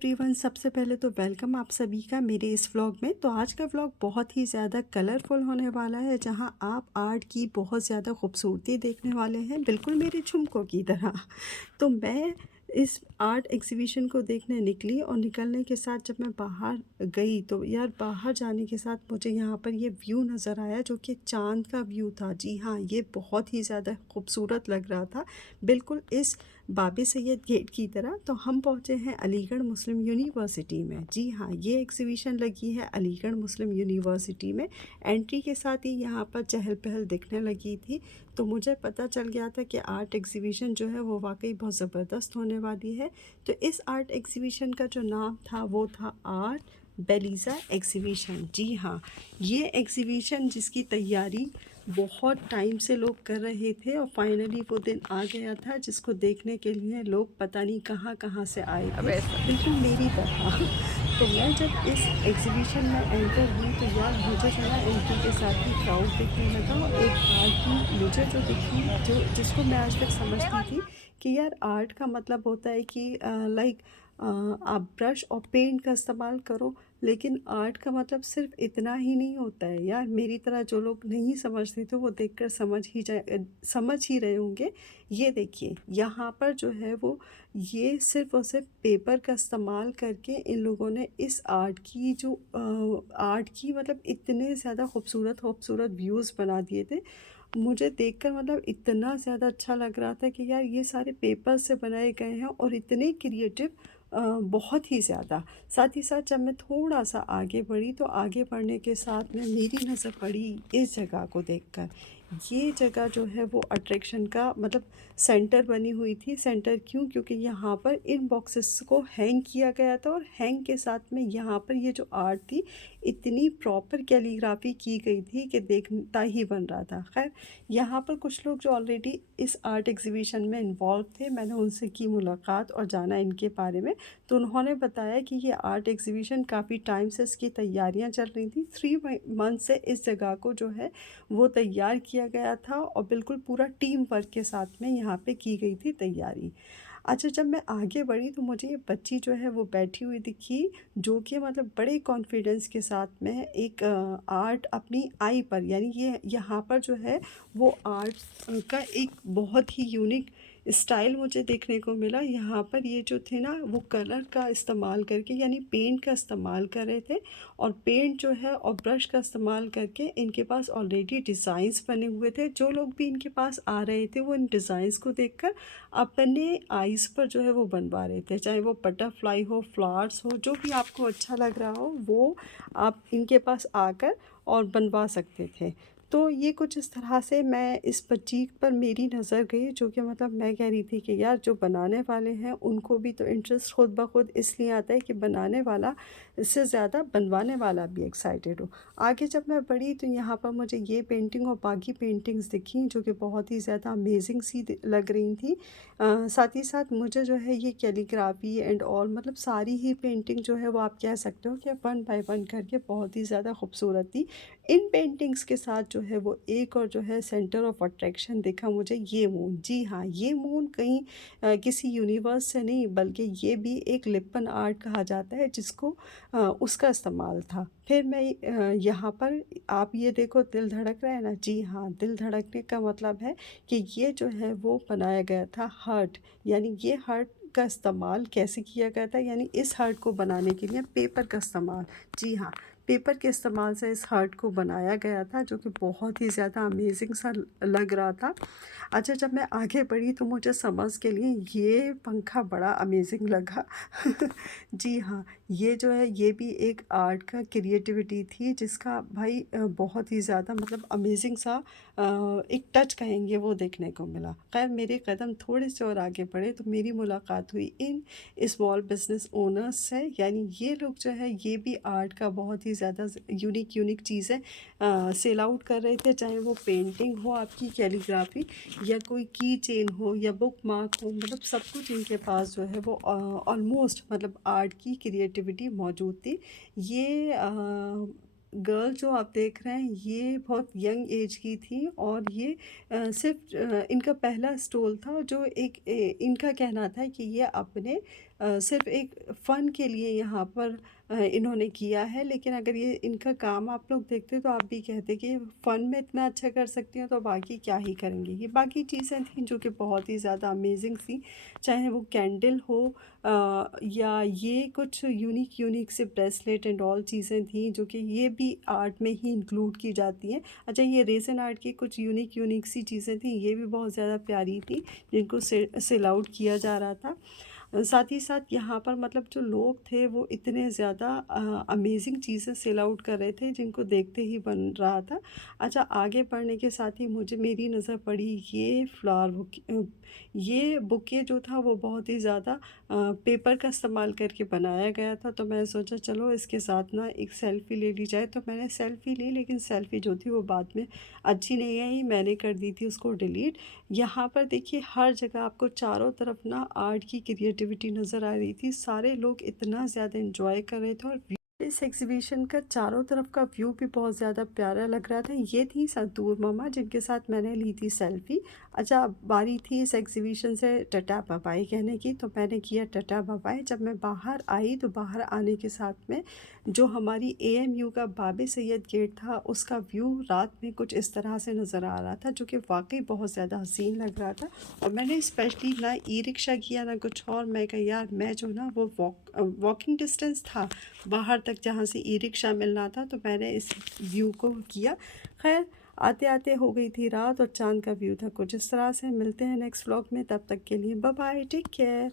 Everyone, सबसे पहले तो वेलकम आप सभी का मेरे इस व्लॉग में। तो आज का व्लॉग बहुत ही ज़्यादा कलरफुल होने वाला है, जहां आप आर्ट की बहुत ज़्यादा खूबसूरती देखने वाले हैं, बिल्कुल मेरे झुमकों की तरह। तो मैं इस आर्ट एग्जीबिशन को देखने निकली और निकलने के साथ जब मैं बाहर गई तो यार, बाहर जाने के साथ मुझे यहाँ पर ये व्यू नज़र आया जो कि चांद का व्यू था। जी हाँ, ये बहुत ही ज़्यादा खूबसूरत लग रहा था, बिल्कुल इस बाबे सैयद गेट की तरह। तो हम पहुँचे हैं अलीगढ़ मुस्लिम यूनिवर्सिटी में। जी हाँ, ये एग्जीबिशन लगी है अलीगढ़ मुस्लिम यूनिवर्सिटी में। एंट्री के साथ ही यहाँ पर चहल पहल दिखने लगी थी, तो मुझे पता चल गया था कि आर्ट एग्जीबिशन जो है वो वाकई बहुत ज़बरदस्त होने वाली है। तो इस आर्ट एग्जीबिशन का जो नाम था वो था आर्ट बेलीज़ा एग्जीबिशन। जी हाँ, ये एग्जीबिशन जिसकी तैयारी बहुत टाइम से लोग कर रहे थे और फाइनली वो दिन आ गया था जिसको देखने के लिए लोग पता नहीं कहाँ कहाँ से आए थे, बिल्कुल मेरी तरह। तो मैं जब इस एग्जीबिशन में एंटर हुई तो यार, मुझे जो है एंट्री के साथ ही क्राउड दिखने लगा और एक आर्ट की मुझे जो दिखी, जो जिसको मैं आज तक समझती थी कि यार आर्ट का मतलब होता है कि लाइक आप ब्रश और पेंट का इस्तेमाल करो, लेकिन आर्ट का मतलब सिर्फ इतना ही नहीं होता है यार। मेरी तरह जो लोग नहीं समझते थे वो देखकर समझ ही रहे होंगे। ये देखिए यहाँ पर जो है वो, ये सिर्फ और सिर्फ पेपर का इस्तेमाल करके इन लोगों ने इस आर्ट की मतलब इतने ज़्यादा खूबसूरत खूबसूरत व्यूज़ बना दिए थे। मुझे देखकर मतलब इतना ज़्यादा अच्छा लग रहा था कि यार, ये सारे पेपर से बनाए गए हैं और इतने क्रिएटिव, बहुत ही ज़्यादा। साथ ही साथ जब मैं थोड़ा सा आगे बढ़ी तो आगे बढ़ने के साथ में मेरी नज़र पड़ी इस जगह को देखकर। ये जगह जो है वो अट्रैक्शन का मतलब सेंटर बनी हुई थी। सेंटर क्यों? क्योंकि यहाँ पर इन बॉक्सेस को हैंग किया गया था और हैंग के साथ में यहाँ पर ये जो आर्ट थी, इतनी प्रॉपर कैलीग्राफी की गई थी कि देखता ही बन रहा था। खैर, यहाँ पर कुछ लोग जो ऑलरेडी इस आर्ट एग्जीबिशन में इन्वॉल्व थे, मैंने उनसे की मुलाकात और जाना इनके बारे में। तो उन्होंने बताया कि ये आर्ट एग्जीबिशन काफ़ी टाइम से इसकी तैयारियां चल रही थी। 3 मंथ से इस जगह को जो है वो तैयार किया गया था और बिल्कुल पूरा टीम वर्क के साथ में यहाँ पे की गई थी तैयारी। अच्छा, जब मैं आगे बढ़ी तो मुझे ये बच्ची जो है वो बैठी हुई दिखी, जो कि मतलब बड़े कॉन्फिडेंस के साथ में एक आर्ट अपनी आई पर, यानी ये यहाँ पर जो है वो आर्ट का एक बहुत ही यूनिक स्टाइल मुझे देखने को मिला। यहाँ पर ये जो थे ना, वो कलर का इस्तेमाल करके यानी पेंट का इस्तेमाल कर रहे थे, और पेंट जो है और ब्रश का इस्तेमाल करके इनके पास ऑलरेडी डिज़ाइंस बने हुए थे। जो लोग भी इनके पास आ रहे थे वो इन डिज़ाइंस को देखकर अपने आइज़ पर जो है वो बनवा रहे थे, चाहे वो बटरफ्लाई हो, फ्लावर्स हो, जो भी आपको अच्छा लग रहा हो वो आप इनके पास आकर और बनवा सकते थे। तो ये कुछ इस तरह से मैं इस बच्ची पर मेरी नज़र गई, जो कि मतलब मैं कह रही थी कि यार, जो बनाने वाले हैं उनको भी तो इंटरेस्ट खुद ब खुद इसलिए आता है कि बनाने वाला इससे ज़्यादा बनवाने वाला भी एक्साइटेड हो। आगे जब मैं बढ़ी तो यहाँ पर मुझे ये पेंटिंग और बाकी पेंटिंग्स दिखी जो कि बहुत ही ज़्यादा अमेजिंग सी लग रही थी। साथ ही साथ मुझे जो है ये कैलीग्राफी एंड ऑल, मतलब सारी ही पेंटिंग जो है वो आप कह सकते हो कि वन बाय वन करके बहुत ही ज़्यादा खूबसूरत थी। इन पेंटिंग्स के साथ जो है वो एक और जो है सेंटर ऑफ अट्रैक्शन दिखा मुझे, ये मून। जी हाँ, ये मून कहीं किसी यूनिवर्स से नहीं, बल्कि ये भी एक लिप्पन आर्ट कहा जाता है जिसको उसका इस्तेमाल था। फिर मैं यहाँ पर, आप ये देखो दिल धड़क रहा है ना। जी हाँ, दिल धड़कने का मतलब है कि ये जो है वो बनाया गया था हर्ट, यानी ये हर्ट का इस्तेमाल कैसे किया गया था, यानी इस हर्ट को बनाने के लिए पेपर का इस्तेमाल। जी हाँ, पेपर के इस्तेमाल से इस हर्ट को बनाया गया था, जो कि बहुत ही ज़्यादा अमेजिंग सा लग रहा था। अच्छा, जब मैं आगे बढ़ी तो मुझे समझ के लिए ये पंखा बड़ा अमेजिंग लगा। जी हाँ, ये जो है ये भी एक आर्ट का क्रिएटिविटी थी, जिसका भाई बहुत ही ज़्यादा मतलब अमेजिंग सा एक टच कहेंगे वो देखने को मिला। खैर, मेरे कदम थोड़े से और आगे बढ़े तो मेरी मुलाकात हुई इन स्मॉल बिजनेस ओनर्स से, यानी ये लोग जो है ये भी आर्ट का बहुत ही ज़्यादा यूनिक यूनिक चीज़ें सेल आउट कर रहे थे, चाहे वो पेंटिंग हो, आपकी कैलीग्राफी, या कोई की चेन हो, या बुक मार्क हो, मतलब सब कुछ इनके पास जो है वो ऑलमोस्ट मतलब आर्ट की क्रिएटिविटी मौजूद थी। ये गर्ल जो आप देख रहे हैं ये बहुत यंग एज की थी और ये सिर्फ इनका पहला स्टॉल था जो इनका कहना था कि ये अपने सिर्फ एक फ़न के लिए यहाँ पर इन्होंने किया है। लेकिन अगर ये इनका काम आप लोग देखते तो आप भी कहते कि फ़न में इतना अच्छा कर सकती हो तो बाकी क्या ही करेंगी। ये बाकी चीज़ें थी जो कि बहुत ही ज़्यादा अमेजिंग थी, चाहे वो कैंडल हो या ये कुछ यूनिक यूनिक से ब्रेसलेट एंड ऑल चीज़ें थी जो कि ये भी आर्ट में ही इंक्लूड की जाती हैं। अच्छा, ये रेज़न आर्ट की कुछ यूनिक यूनिक सी चीज़ें थी, ये भी बहुत ज़्यादा प्यारी थी जिनको सेल आउट किया जा रहा था। साथ ही साथ यहाँ पर मतलब जो लोग थे वो इतने ज़्यादा अमेजिंग चीज़ें सेल आउट कर रहे थे जिनको देखते ही बन रहा था। अच्छा, आगे बढ़ने के साथ ही मुझे मेरी नज़र पड़ी ये फ्लावर ये बुके जो था वो बहुत ही ज़्यादा पेपर का इस्तेमाल करके बनाया गया था। तो मैं सोचा चलो इसके साथ ना एक सेल्फ़ी ले ली जाए, तो मैंने सेल्फ़ी ली, लेकिन सेल्फ़ी जो थी वो बाद में अच्छी नहीं आई, मैंने कर दी थी उसको डिलीट। यहाँ पर देखिए हर जगह आपको चारों तरफ ना आर्ट की क्रिएटिविटी नज़र आ रही थी। सारे लोग इतना ज़्यादा एंजॉय कर रहे थे और इस एग्जीबिशन का चारों तरफ का व्यू भी बहुत ज़्यादा प्यारा लग रहा था। ये थी संतूर मम्मा जिनके साथ मैंने ली थी सेल्फी। अच्छा, अब बारी थी इस एग्जीबिशन से टाटा बाय बाय कहने की, तो मैंने किया टाटा बाय बाय। जब मैं बाहर आई तो बाहर आने के साथ में जो हमारी एएमयू का बाबे सैयद गेट था उसका व्यू रात में कुछ इस तरह से नज़र आ रहा था जो कि वाकई बहुत ज़्यादा हसीन लग रहा था। और मैंने स्पेशली ना ई रिक्शा किया ना कुछ और, मैं कहा यार मैं जो ना वो वॉकिंग डिस्टेंस था बाहर तक जहाँ से ई रिक्शा मिलना था, तो मैंने इस व्यू को किया। खैर, आते आते हो गई थी रात और चांद का व्यू था कुछ इस तरह से। मिलते हैं नेक्स्ट व्लॉग में, तब तक के लिए बाय बाय, टेक केयर।